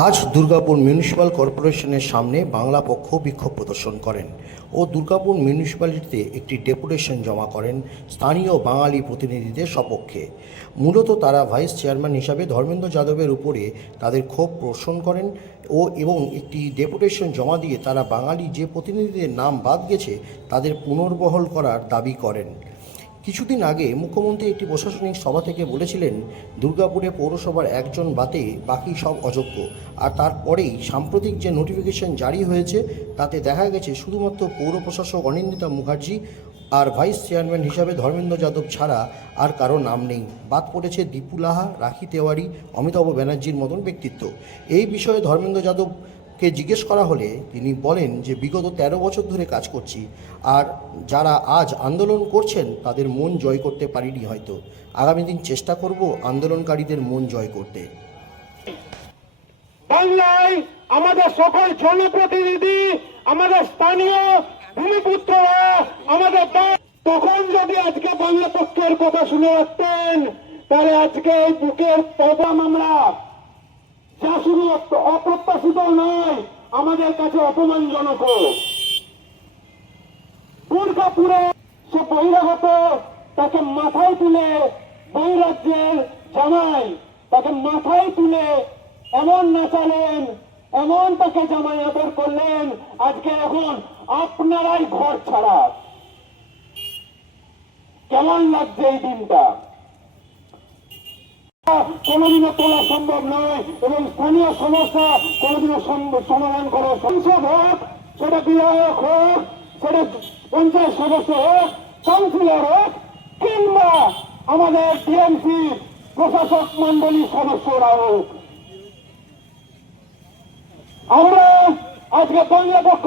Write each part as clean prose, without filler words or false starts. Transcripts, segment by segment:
আজ দুর্গাপুর মিউনিসিপ্যাল কর্পোরেশনের সামনে বাংলা পক্ষ বিক্ষোভ প্রদর্শন করেন ও দুর্গাপুর মিউনিসিপ্যালিটিতে একটি ডেপুটেশন জমা করেন স্থানীয় বাঙালি প্রতিনিধিদের সপক্ষে। মূলত তারা ভাইস চেয়ারম্যান হিসাবে ধর্মেন্দ্র যাদবের উপরে তাদের ক্ষোভ পোষণ করেন এবং একটি ডেপুটেশন জমা দিয়ে তারা বাঙালি যে প্রতিনিধিদের নাম বাদ গেছে তাদের পুনর্বহাল করার দাবি করেন। কিছুদিন আগে মুখ্যমন্ত্রী একটি প্রশাসনিক সভা থেকে বলেছিলেন দুর্গাপুরে পৌরসভার একজন বাদে বাকি সব অযোগ্য, আর তারপরেই সাম্প্রতিক যে নোটিফিকেশন জারি হয়েছে তাতে দেখা গেছে শুধুমাত্র পৌর প্রশাসক অনিন্দিতা মুখার্জি আর ভাইস চেয়ারম্যান হিসাবে ধর্মেন্দ্র যাদব ছাড়া আর কারো নাম নেই। বাদ পড়েছে দীপু লাহা, রাখি তেওয়ারি, অমিতাভ ব্যানার্জির মতন ব্যক্তিত্ব। এই বিষয়ে ধর্মেন্দ্র যাদবকে জিজ্ঞেস করা হলে তিনি বলেন যে বিগত 13 বছর ধরে কাজ করছি, আর যারা আজ আন্দোলন করছেন তাদের মন জয় করতে পারিনি, হয়তো আগামী দিন চেষ্টা করব আন্দোলনকারীদের মন জয় করতে। বাংলায় আমাদের সকল জনপ্রতিনিধি, আমাদের স্থানীয় ভূমিপুত্ররা, আমাদের তখন যদি আজকে বাংলা পক্ষের কথা শুনে রাখতেন তাহলে আজকে এই বুকের প্রোগ্রাম আমরা যা শুধু অপ্রত্যাশিত নয়, আমাদের কাছে অপমানজনক। দুর্গাপুরে সে বহিরাগত তাকে মাথায় তুলে, বহিরাজ্যের জামাই তাকে মাথায় তুলে এমন নাচালেন, এমন তাকে জামাই আদর করলেন, আজকে এখন আপনারাই ঘর ছাড়া। কেমন লাগছে এই দিনটা? কোনদিনও তোলা সম্ভব নয় এবং স্থানীয় সমস্যা কোনদিনও সমাধান করা সংসদ হোক, সেটা বিধায়ক হোক, সেটা পঞ্চায়েত সদস্য হোক, কাউন্সিলর হোক, কিংবা আমাদের টিএমসি প্রশাসক মন্ডলীর সদস্যরা হোক, আমরা আজকে বাংলা পক্ষ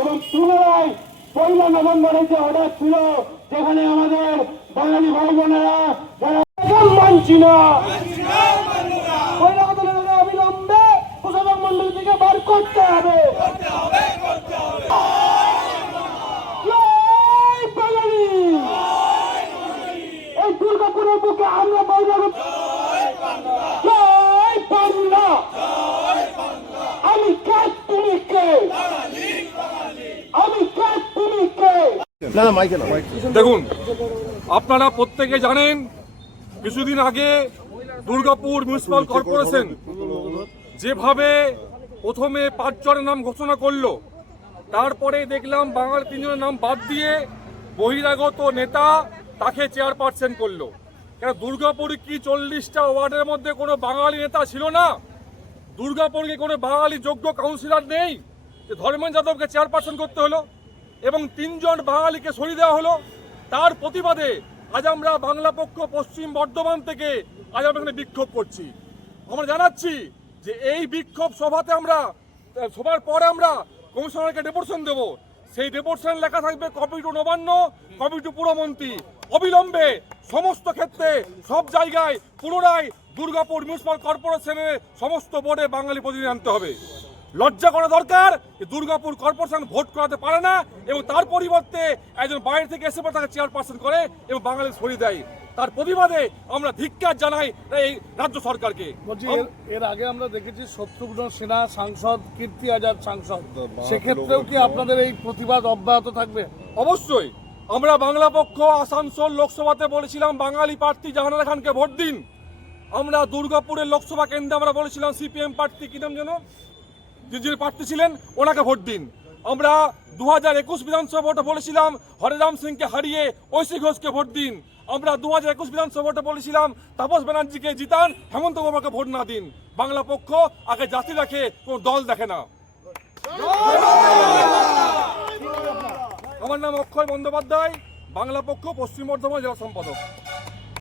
এবং পুনরায় 1 নভেম্বরে যে অর্ডার ছিল যেখানে আমাদের বাঙালি ভাই বোনেরা যারা মানছি না, অবিলম্বে প্রশাসক মন্ডল থেকে বার করতে হবে। বাঙালি এই দুর্গাপুরের বুকে আমরা বৈরাগত বাংলা, আমি কে তুমি কে, আমি কে তুমি কে। দেখুন, আপনারা প্রত্যেকে জানেন কিছুদিন আগে দুর্গাপুর মিউনিসিপ্যাল কর্পোরেশন যেভাবে প্রথমে 5 জনের নাম ঘোষণা করলো, তারপরে দেখলাম বাঙালি 3 জনের নাম বাদ দিয়ে বহিরাগত নেতা তাকে চেয়ারপারসন করলো। কেন দুর্গাপুরে কি 40টা ওয়ার্ডের মধ্যে কোনো বাঙালি নেতা ছিল না? দুর্গাপুরে কোনো বাঙালি যোগ্য কাউন্সিলর নেই যে ধর্মেন্দ্র যাদবকে চেয়ারপারসন করতে হলো এবং 3 জন বাঙালিকে সরিয়ে দেওয়া হলো। তার প্রতিবাদে আজ আমরা বাংলা পক্ষ পশ্চিম বর্ধমান থেকে আজ আমরা এখানে বিক্ষোভ করছি। আমরা জানাচ্ছি যে এই বিক্ষোভ সভার পরে আমরা কমিশনারকে ডেপুটেশন দেব। সেই ডেপুটেশন লেখা থাকবে copy to Nabanna, copy to পুরমন্ত্রী। অবিলম্বে সমস্ত ক্ষেত্রে সব জায়গায় পুনরায় দুর্গাপুর মিউনিসিপ্যাল কর্পোরেশনের সমস্ত বোর্ডে বাঙালি প্রতিনিধি আনতে হবে। লজ্জা করা দরকার যে দুর্গাপুর কর্পোরেশন ভোট করাতে পারে না এবং তার পরিবর্তে একজন বাইরে থেকে এসে তাকে চেয়ারপারসন করে এবং বাঙালি সরিয়ে দেয়। তার প্রতিবাদে আমরা ধিক্কার জানাই এই রাজ্য সরকারকে। এর আগে আমরা দেখেছি শত্রুঘ্ন সিনহা সাংসদ, কীর্তি আজাদ সাংসদ, সেক্ষেত্রেও কি আপনাদের এই প্রতিবাদ অব্যাহত থাকবে? অবশ্যই। আমরা বাংলা পক্ষ আসানসোল লোকসভাতে বলেছিলাম বাঙালি প্রার্থী জাহানারা খানকে ভোট দিন। আমরা দুর্গাপুরের লোকসভা কেন্দ্রে আমরা বলেছিলাম সিপিএম প্রার্থী কি নাম যেন, যিনি প্রার্থী ছিলেন ওনাকে ভোট দিন। আমরা 2021 বিধানসভা ভোটে বলেছিলাম হরিরাম সিংকে হারিয়ে ঐশী ঘোষকে ভোট দিন। আমরা 2021 বিধানসভা ভোটে বলেছিলাম তাপস ব্যানার্জিকে জিতান, হেমন্ত বর্মাকে ভোট না দিন। বাংলা পক্ষ আগে জাতি রাখে, কোন দল দেখে না। আমার নাম অক্ষয় বন্দ্যোপাধ্যায়, বাংলা পক্ষ পশ্চিম বর্ধমান জেলা সম্পাদক।